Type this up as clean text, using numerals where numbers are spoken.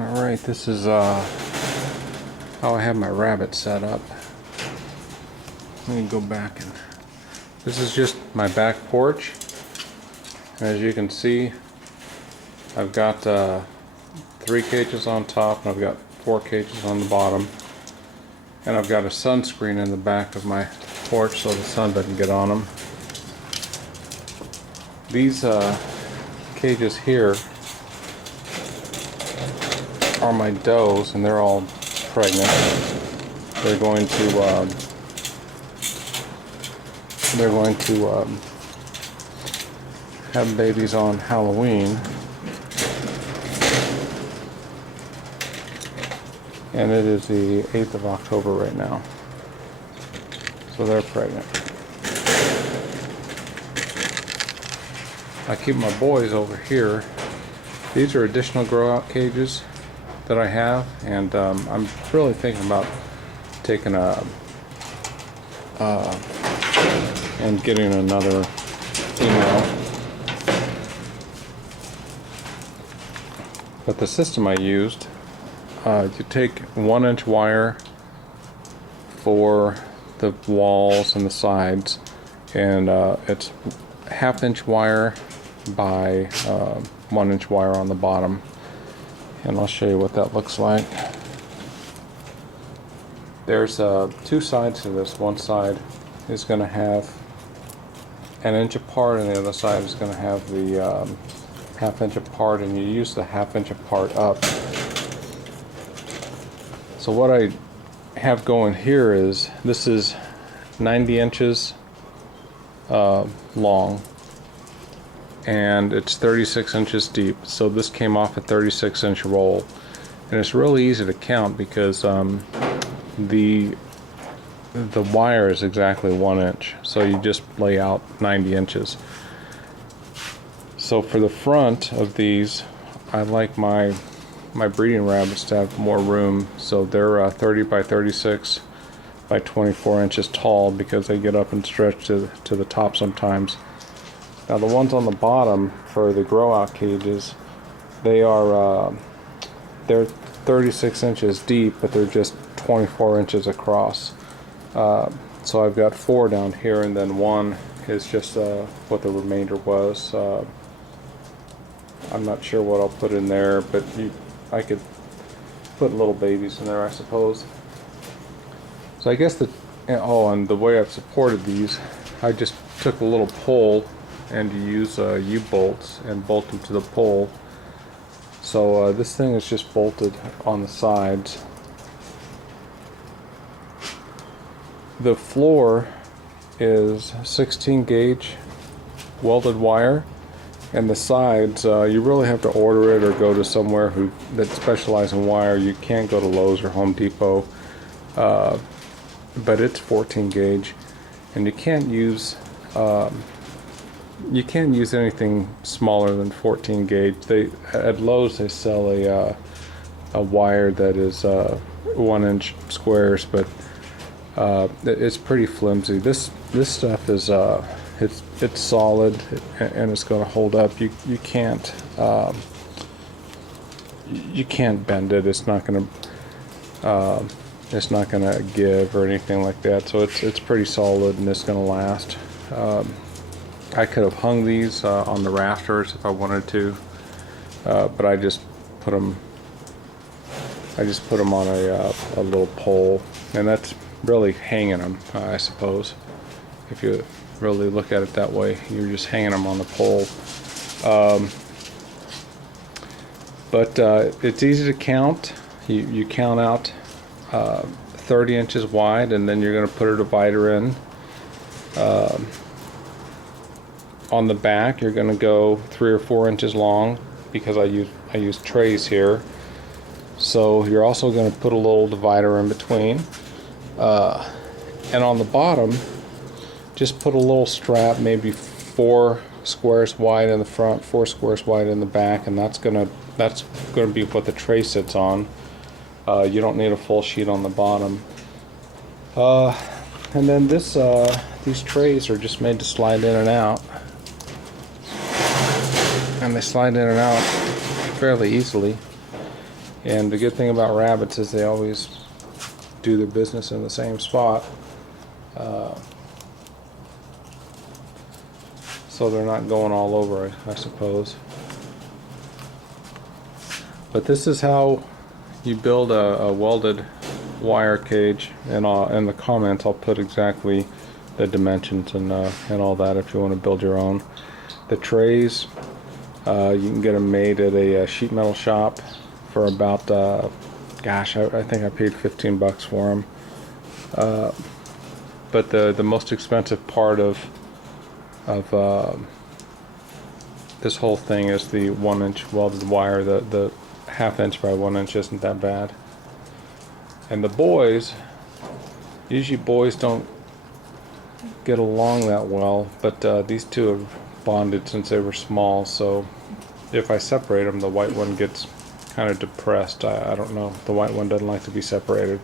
Alright, this is how I have my rabbit set up. Let me go back and this is just my back porch. As you can see, I've got 3 cages on top and I've got 4 cages on the bottom. And I've got a sunscreen in the back of my porch so the sun doesn't get on them. These cages here are my does, and they're all pregnant. They're going to have babies on Halloween, and it is the 8th of October right now, so they're pregnant. I keep my boys over here. These are additional grow out cages that I have, and I'm really thinking about taking and getting another female. But the system I used, you take 1-inch wire for the walls and the sides, and it's 1/2-inch wire by 1-inch wire on the bottom. And I'll show you what that looks like. There's 2 sides to this. One side is going to have 1 inch apart, and the other side is going to have the 1/2 inch apart, and you use the 1/2 inch apart up. So what I have going here is, this is 90 inches long, and it's 36 inches deep. So this came off a 36-inch roll, and it's really easy to count because the wire is exactly 1 inch, so you just lay out 90 inches. So for the front of these, I like my breeding rabbits to have more room, so they're 30 by 36 by 24 inches tall, because they get up and stretch to the top sometimes. Now the ones on the bottom for the grow out cages, they're 36 inches deep, but they're just 24 inches across. So I've got 4 down here, and then 1 is just what the remainder was. I'm not sure what I'll put in there, but I could put little babies in there, I suppose. So I guess and the way I've supported these, I just took a little pole and use U-bolts and bolt them to the pole. So this thing is just bolted on the sides. The floor is 16 gauge welded wire, and the sides, you really have to order it or go to somewhere that specializes in wire. You can't go to Lowe's or Home Depot, but it's 14 gauge, and you can't use anything smaller than 14 gauge. At Lowe's they sell a wire that is 1-inch squares, but it's pretty flimsy. This stuff is it's solid, and it's going to hold up. You can't bend it. It's not going to give or anything like that. So it's pretty solid, and it's going to last. I could have hung these on the rafters if I wanted to, but I just put them on a little pole, and that's really hanging them, I suppose. If you really look at it that way, you're just hanging them on the pole. But it's easy to count. You count out 30 inches wide, and then you're going to put a divider in. On the back, you're going to go 3 or 4 inches long, because I use trays here. So you're also going to put a little divider in between. And on the bottom, just put a little strap, maybe 4 squares wide in the front, 4 squares wide in the back, and that's gonna be what the tray sits on. You don't need a full sheet on the bottom. And then these trays are just made to slide in and out, and they slide in and out fairly easily. And the good thing about rabbits is they always do their business in the same spot. So they're not going all over, I suppose. But this is how you build a welded wire cage, and in the comments I'll put exactly the dimensions and all that if you want to build your own. The trays, you can get them made at a sheet metal shop for about, gosh, I think I paid 15 bucks for them. But the most expensive part of this whole thing is the 1-inch welded wire. The 1/2 inch by 1 inch isn't that bad. And the boys, usually boys don't get along that well, but these two have bonded since they were small, so if I separate them, the white one gets kind of depressed. I don't know, the white one doesn't like to be separated.